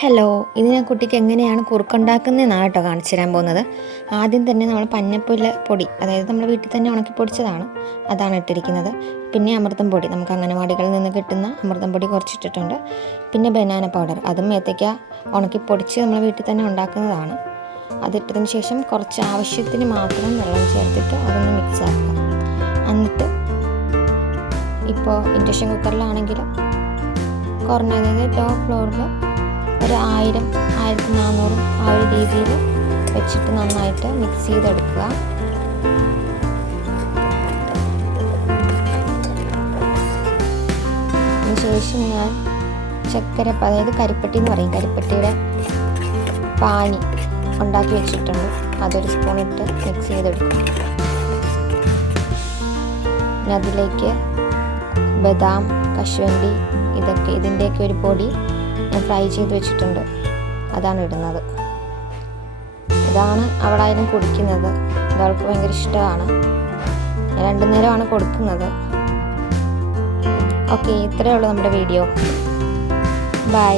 Hello, ഇന്ന് ഞാൻ കുട്ടിക്ക് എങ്ങനെയാണ് കുറുക്കുണ്ടാക്കുന്നതെന്നാണ് കേട്ടോ കാണിച്ചു തരാൻ പോകുന്നത്. ആദ്യം തന്നെ നമ്മൾ പഞ്ഞപ്പുല്ല് പൊടി, അതായത് നമ്മൾ വീട്ടിൽ തന്നെ ഉണക്കി പൊടിച്ചതാണ്, അതാണ് ഇട്ടിരിക്കുന്നത്. പിന്നെ അമൃതം പൊടി, നമുക്ക് അംഗനവാടികളിൽ നിന്ന് കിട്ടുന്ന അമൃതം പൊടി കുറച്ചിട്ടിട്ടുണ്ട്. പിന്നെ ബനാന പൗഡർ, അതും ഏത്തയ്ക്ക ഉണക്കി പൊടിച്ച് നമ്മൾ വീട്ടിൽ തന്നെ ഉണ്ടാക്കുന്നതാണ്. അതിട്ടതിന് ശേഷം കുറച്ച് ആവശ്യത്തിന് മാത്രം വെള്ളം ചേർത്തിട്ട് അതൊന്ന് മിക്സ് ആക്കുക. എന്നിട്ട് ഇപ്പോൾ ഇൻഡക്ഷൻ കുക്കറിലാണെങ്കിൽ കുറഞ്ഞത് ലോ ഫ്ലോറിൽ ഒരു 1000-1400 ആ ഒരു രീതിയിൽ വെച്ചിട്ട് നന്നായിട്ട് മിക്സ് ചെയ്തെടുക്കുക. അതിനുശേഷം ഞാൻ ചക്കര, അതായത് കരിപ്പട്ടി എന്ന് പറയും, കരിപ്പട്ടിയുടെ പാനി ഉണ്ടാക്കി വെച്ചിട്ടുണ്ട്. അതൊരു സ്പൂണിട്ട് മിക്സ് ചെയ്തെടുക്കും. പിന്നെ അതിലേക്ക് ബദാം, കശുവണ്ടി, ഇതിൻ്റെയൊക്കെ ഒരു പൊടി ഞാൻ ഫ്രൈ ചെയ്ത് വെച്ചിട്ടുണ്ട്, അതാണ് ഇടുന്നത്. ഇതാണ് അവളായാലും കുടിക്കുന്നത്. ഇതവൾക്ക് ഭയങ്കര ഇഷ്ടമാണ്. ഞാൻ 2 നേരമാണ് കൊടുക്കുന്നത്. ഓക്കെ, ഇത്രയേ ഉള്ളൂ നമ്മുടെ വീഡിയോ. ബൈ.